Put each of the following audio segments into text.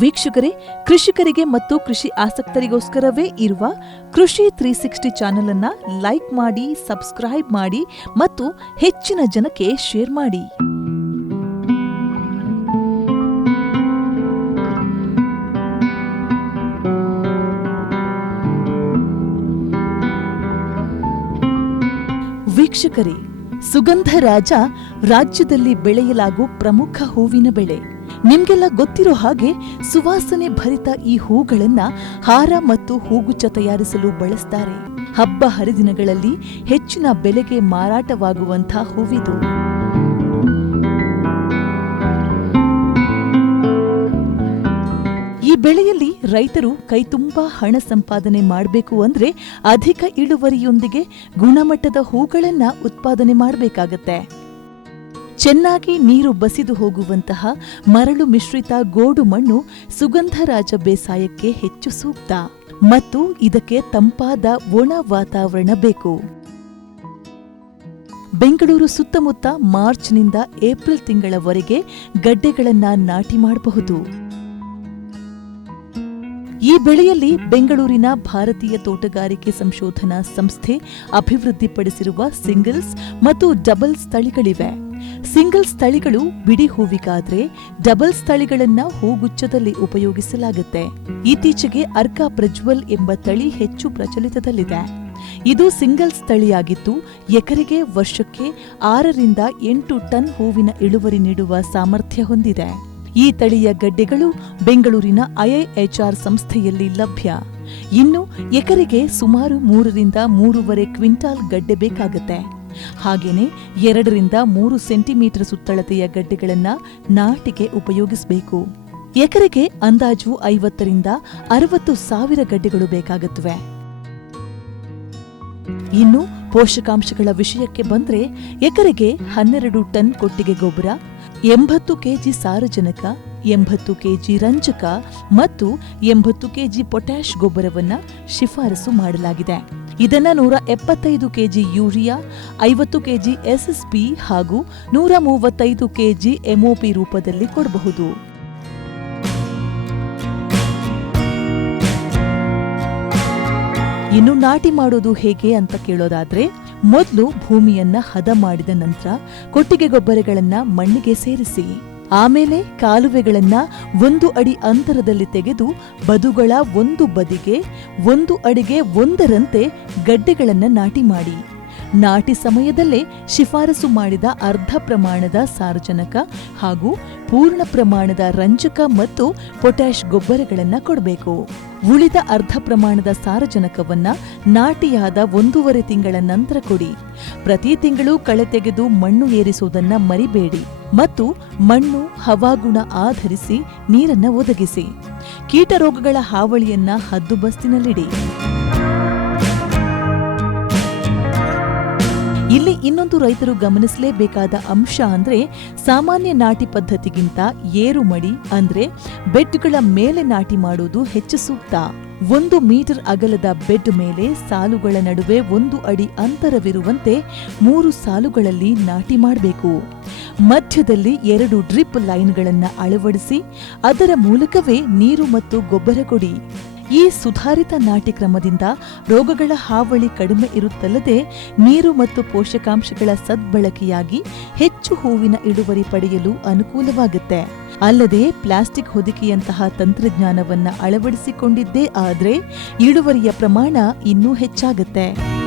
ವೀಕ್ಷಕರೇ, ಕೃಷಿಕರಿಗೆ ಮತ್ತು ಕೃಷಿ ಆಸಕ್ತರಿಗೋಸ್ಕರವೇ ಇರುವ ಕೃಷಿ ತ್ರೀ ಸಿಕ್ಸ್ಟಿ ಚಾನೆಲ್ ಅನ್ನ ಲೈಕ್ ಮಾಡಿ, ಸಬ್ಸ್ಕ್ರೈಬ್ ಮಾಡಿ ಮತ್ತು ಹೆಚ್ಚಿನ ಜನಕ್ಕೆ ಶೇರ್ ಮಾಡಿ. ವೀಕ್ಷಕರೇ ಸುಗಂಧ ರಾಜ ರಾಜ್ಯದಲ್ಲಿ ಬೆಳೆಯಲಾಗೋ ಪ್ರಮುಖ ಹೂವಿನ ಬೆಳೆ. ನಿಮ್ಗೆಲ್ಲ ಗೊತ್ತಿರೋ ಹಾಗೆ ಸುವಾಸನೆ ಭರಿತ ಈ ಹೂಗಳನ್ನ ಹಾರ ಮತ್ತು ಹೂಗುಚ್ಚ ತಯಾರಿಸಲು ಬಳಸ್ತಾರೆ. ಹಬ್ಬ ಹರಿದಿನಗಳಲ್ಲಿ ಹೆಚ್ಚಿನ ಬೆಲೆಗೆ ಮಾರಾಟವಾಗುವಂಥ ಹೂವಿದು. ಈ ಬೆಳೆಯಲ್ಲಿ ರೈತರು ಕೈತುಂಬಾ ಹಣ ಸಂಪಾದನೆ ಮಾಡಬೇಕು ಅಂದ್ರೆ ಅಧಿಕ ಇಳುವರಿಯೊಂದಿಗೆ ಗುಣಮಟ್ಟದ ಹೂಗಳನ್ನ ಉತ್ಪಾದನೆ ಮಾಡಬೇಕಾಗತ್ತೆ. ಚೆನ್ನಾಗಿ ನೀರು ಬಸಿದು ಹೋಗುವಂತಹ ಮರಳು ಮಿಶ್ರಿತ ಗೋಡು ಮಣ್ಣು ಸುಗಂಧರಾಜ ಬೇಸಾಯಕ್ಕೆ ಹೆಚ್ಚು ಸೂಕ್ತ. ಮತ್ತು ಇದಕ್ಕೆ ತಂಪಾದ ಒಣ ವಾತಾವರಣ ಬೇಕು. ಬೆಂಗಳೂರು ಸುತ್ತಮುತ್ತ ಮಾರ್ಚ್ನಿಂದ ಏಪ್ರಿಲ್ ತಿಂಗಳವರೆಗೆ ಗಡ್ಡೆಗಳನ್ನ ನಾಟಿ ಮಾಡಬಹುದು. ಈ ಬೆಳೆಯಲ್ಲಿ ಬೆಂಗಳೂರಿನ ಭಾರತೀಯ ತೋಟಗಾರಿಕೆ ಸಂಶೋಧನಾ ಸಂಸ್ಥೆ ಅಭಿವೃದ್ಧಿಪಡಿಸಿರುವ ಸಿಂಗಲ್ಸ್ ಮತ್ತು ಡಬಲ್ಸ್ ತಳಿಗಳಿವೆ. ಸಿಂಗಲ್ಸ್ ತಳಿಗಳು ಬಿಡಿ ಹೂವಿಗಾದ್ರೆ ಡಬಲ್ಸ್ ತಳಿಗಳನ್ನ ಹೂಗುಚ್ಛದಲ್ಲಿ ಉಪಯೋಗಿಸಲಾಗುತ್ತೆ. ಇತ್ತೀಚೆಗೆ ಅರ್ಕಾ ಪ್ರಜ್ವಲ್ ಎಂಬ ತಳಿ ಹೆಚ್ಚು ಪ್ರಚಲಿತದಲ್ಲಿದೆ. ಇದು ಸಿಂಗಲ್ಸ್ ಸ್ಥಳಿಯಾಗಿದ್ದು, ಎಕರೆಗೆ ವರ್ಷಕ್ಕೆ ಆರರಿಂದ ಎಂಟು ಟನ್ ಹೂವಿನ ಇಳುವರಿ ನೀಡುವ ಸಾಮರ್ಥ್ಯ ಹೊಂದಿದೆ. ಈ ತಳಿಯ ಗಡ್ಡೆಗಳು ಬೆಂಗಳೂರಿನ ಐಐಎಚ್ಆರ್ ಸಂಸ್ಥೆಯಲ್ಲಿ ಲಭ್ಯ. ಇನ್ನು ಎಕರೆಗೆ ಸುಮಾರು ಮೂರರಿಂದ ಮೂರುವರೆ ಕ್ವಿಂಟಾಲ್ ಗಡ್ಡೆ ಬೇಕಾಗತ್ತೆ. ಹಾಗೇನೆ ಎರಡರಿಂದ ಮೂರು ಸೆಂಟಿಮೀಟರ್ ಸುತ್ತಳತೆಯ ಗಡ್ಡೆಗಳನ್ನ ನಾಟಿಗೆ ಉಪಯೋಗಿಸಬೇಕು. ಎಕರೆಗೆ ಅಂದಾಜು ಐವತ್ತರಿಂದ ಅರವತ್ತು ಸಾವಿರ ಗಡ್ಡೆಗಳು ಬೇಕಾಗುತ್ತವೆ. ಇನ್ನು ಪೋಷಕಾಂಶಗಳ ವಿಷಯಕ್ಕೆ ಬಂದ್ರೆ ಎಕರೆಗೆ ಹನ್ನೆರಡು ಟನ್ ಕೊಟ್ಟಿಗೆ ಗೊಬ್ಬರ, ಎಂಬತ್ತು ಕೆಜಿ ಸಾರಜನಕ, ಎಂಬತ್ತು ಕೆಜಿ ರಂಜಕ ಮತ್ತು ಎಂಬತ್ತು ಕೆಜಿ ಪೊಟ್ಯಾಷ್ ಗೊಬ್ಬರವನ್ನ ಶಿಫಾರಸು ಮಾಡಲಾಗಿದೆ. ಇದನ್ನ ನೂರ ಎಪ್ಪತ್ತೈದು ಕೆಜಿ ಯೂರಿಯಾ, ಐವತ್ತು ಕೆಜಿ ಎಸ್ಎಸ್ಪಿ ಹಾಗೂ ನೂರ ಮೂವತ್ತೈದು ಕೆಜಿ ಎಂಒಪಿ ರೂಪದಲ್ಲಿ ಕೊಡಬಹುದು. ಇನ್ನು ನಾಟಿ ಮಾಡೋದು ಹೇಗೆ ಅಂತ ಕೇಳೋದಾದ್ರೆ, ಮೊದಲು ಭೂಮಿಯನ್ನ ಹದ ಮಾಡಿದ ನಂತರ ಕೊಟ್ಟಿಗೆ ಗೊಬ್ಬರಗಳನ್ನ ಮಣ್ಣಿಗೆ ಸೇರಿಸಿ. ಆಮೇಲೆ ಕಾಲುವೆಗಳನ್ನ ಒಂದು ಅಡಿ ಅಂತರದಲ್ಲಿ ತೆಗೆದು ಬದುಗಳ ಒಂದು ಬದಿಗೆ, ಒಂದು ಅಡಿಗೆ ಒಂದರಂತೆ ಗಡ್ಡೆಗಳನ್ನ ನಾಟಿ ಮಾಡಿ. ನಾಟಿ ಸಮಯದಲ್ಲೇ ಶಿಫಾರಸು ಮಾಡಿದ ಅರ್ಧ ಪ್ರಮಾಣದ ಸಾರಜನಕ ಹಾಗೂ ಪೂರ್ಣ ಪ್ರಮಾಣದ ರಂಜಕ ಮತ್ತು ಪೊಟ್ಯಾಷ್ ಗೊಬ್ಬರಗಳನ್ನ ಕೊಡಬೇಕು. ಉಳಿದ ಅರ್ಧ ಪ್ರಮಾಣದ ಸಾರಜನಕವನ್ನ ನಾಟಿಯಾದ ಒಂದೂವರೆ ತಿಂಗಳ ನಂತರ ಕೊಡಿ. ಪ್ರತಿ ತಿಂಗಳು ಕಳೆ ತೆಗೆದು ಮಣ್ಣು ಏರಿಸುವುದನ್ನ ಮರಿಬೇಡಿ. ಮತ್ತು ಮಣ್ಣು, ಹವಾಗುಣ ಆಧರಿಸಿ ನೀರನ್ನ ಒದಗಿಸಿ. ಕೀಟರೋಗಗಳ ಹಾವಳಿಯನ್ನ ಹದ್ದುಬಸ್ತಿನಲ್ಲಿಡಿ ಇಲ್ಲಿ ಇನ್ನೊಂದು ರೈತರು ಗಮನಿಸಲೇಬೇಕಾದ ಅಂಶ ಅಂದ್ರೆ ಸಾಮಾನ್ಯ ನಾಟಿ ಪದ್ಧತಿಗಿಂತ ಏರುಮಡಿ ಅಂದ್ರೆ ಬೆಡ್ಗಳ ಮೇಲೆ ನಾಟಿ ಮಾಡುವುದು ಹೆಚ್ಚು ಸೂಕ್ತ. ಒಂದು ಮೀಟರ್ ಅಗಲದ ಬೆಡ್ ಮೇಲೆ ಸಾಲುಗಳ ನಡುವೆ ಒಂದು ಅಡಿ ಅಂತರವಿರುವಂತೆ ಮೂರು ಸಾಲುಗಳಲ್ಲಿ ನಾಟಿ ಮಾಡಬೇಕು. ಮಧ್ಯದಲ್ಲಿ ಎರಡು ಡ್ರಿಪ್ ಲೈನ್ಗಳನ್ನು ಅಳವಡಿಸಿ ಅದರ ಮೂಲಕವೇ ನೀರು ಮತ್ತು ಗೊಬ್ಬರ ಕೊಡಿ. ಈ ಸುಧಾರಿತ ನಾಟಿ ಕ್ರಮದಿಂದ ರೋಗಗಳ ಹಾವಳಿ ಕಡಿಮೆ ಇರುತ್ತಲ್ಲದೆ ನೀರು ಮತ್ತು ಪೋಷಕಾಂಶಗಳ ಸದ್ಬಳಕೆಯಾಗಿ ಹೆಚ್ಚು ಹೂವಿನ ಇಳುವರಿ ಪಡೆಯಲು ಅನುಕೂಲವಾಗುತ್ತೆ. ಅಲ್ಲದೆ ಪ್ಲಾಸ್ಟಿಕ್ ಹೊದಿಕೆಯಂತಹ ತಂತ್ರಜ್ಞಾನವನ್ನು ಅಳವಡಿಸಿಕೊಂಡಿದ್ದೇ ಆದರೆ ಇಳುವರಿಯ ಪ್ರಮಾಣ ಇನ್ನೂ ಹೆಚ್ಚಾಗುತ್ತೆ.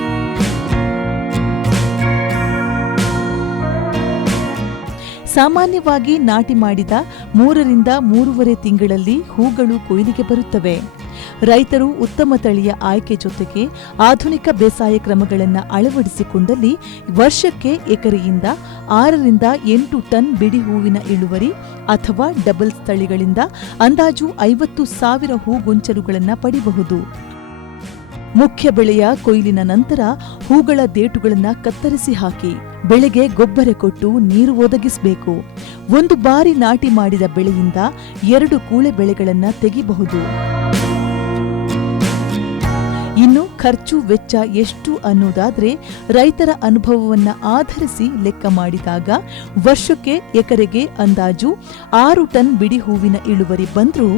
ಸಾಮಾನ್ಯವಾಗಿ ನಾಟಿ ಮಾಡಿದ ಮೂರರಿಂದ ಮೂರುವರೆ ತಿಂಗಳಲ್ಲಿ ಹೂಗಳು ಕೊಯ್ಲಿಗೆ ಬರುತ್ತವೆ. ರೈತರು ಉತ್ತಮ ತಳಿಯ ಆಯ್ಕೆ ಜೊತೆಗೆ ಆಧುನಿಕ ಬೇಸಾಯ ಕ್ರಮಗಳನ್ನು ಅಳವಡಿಸಿಕೊಂಡಲ್ಲಿ ವರ್ಷಕ್ಕೆ ಎಕರೆಯಿಂದ ಆರರಿಂದ ಎಂಟು ಟನ್ ಬಿಡಿ ಹೂವಿನ ಇಳುವರಿ ಅಥವಾ ಡಬಲ್ಸ್ ತಳಿಗಳಿಂದ ಅಂದಾಜು ಐವತ್ತು ಸಾವಿರ ಹೂಗೊಂಚಲುಗಳನ್ನು ಪಡೆಯಬಹುದು ಮುಖ್ಯ ಬೆಳೆಯ ಕೊಯ್ಲಿನ ನಂತರ ಹೂಗಳ ದೇಟುಗಳನ್ನು ಕತ್ತರಿಸಿ ಹಾಕಿ, ಬೆಳೆಗೆ ಗೊಬ್ಬರ ಕೊಟ್ಟು ನೀರು ಒದಗಿಸಬೇಕು. ಒಂದು ಬಾರಿ ನಾಟಿ ಮಾಡಿದ ಬೆಳೆಯಿಂದ ಎರಡು ಕೂಳೆ ಬೆಳೆಗಳನ್ನು ತೆಗಿಬಹುದು. ಖರ್ಚು ವೆಚ್ಚ ಎಷ್ಟು ಅನ್ನೋದಾದ್ರೆ ರೈತರ ಅನುಭವವನ್ನ ಆಧರಿಸಿ ಲೆಕ್ಕ ಮಾಡಿದಾಗ ವರ್ಷಕ್ಕೆ ಎಕರೆಗೆ ಅಂದಾಜು ಆರು ಟನ್ ಬಿಡಿ ಹೂವಿನ ಇಳುವರಿ ಬಂದರೂ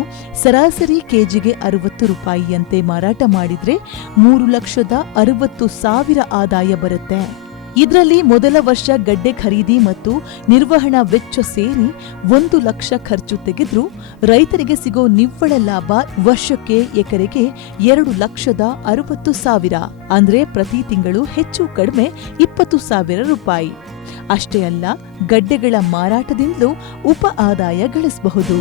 ಸರಾಸರಿ ಕೆಜಿಗೆ ಅರವತ್ತು ರೂಪಾಯಿಯಂತೆ ಮಾರಾಟ ಮಾಡಿದ್ರೆ ಮೂರು ಲಕ್ಷದ ಅರವತ್ತು ಸಾವಿರ ಆದಾಯ ಬರುತ್ತೆ. ಇದರಲ್ಲಿ ಮೊದಲ ವರ್ಷ ಗಡ್ಡೆ ಖರೀದಿ ಮತ್ತು ನಿರ್ವಹಣಾ ವೆಚ್ಚ ಸೇರಿ ಒಂದು ಲಕ್ಷ ಖರ್ಚು ತೆಗೆದರೂ. ರೈತರಿಗೆ ಸಿಗೋ ನಿವ್ವಳ ಲಾಭ ವರ್ಷಕ್ಕೆ ಎಕರೆಗೆ ಎರಡು ಲಕ್ಷದ ಅರವತ್ತು ಸಾವಿರ. ಅಂದ್ರೆ ಪ್ರತಿ ತಿಂಗಳು ಹೆಚ್ಚು ಕಡಿಮೆ ಇಪ್ಪತ್ತು ಸಾವಿರ ರೂಪಾಯಿ. ಅಷ್ಟೇ ಅಲ್ಲ, ಗಡ್ಡೆಗಳ ಮಾರಾಟದಿಂದಲೂ ಉಪ ಆದಾಯ ಗಳಿಸಬಹುದು.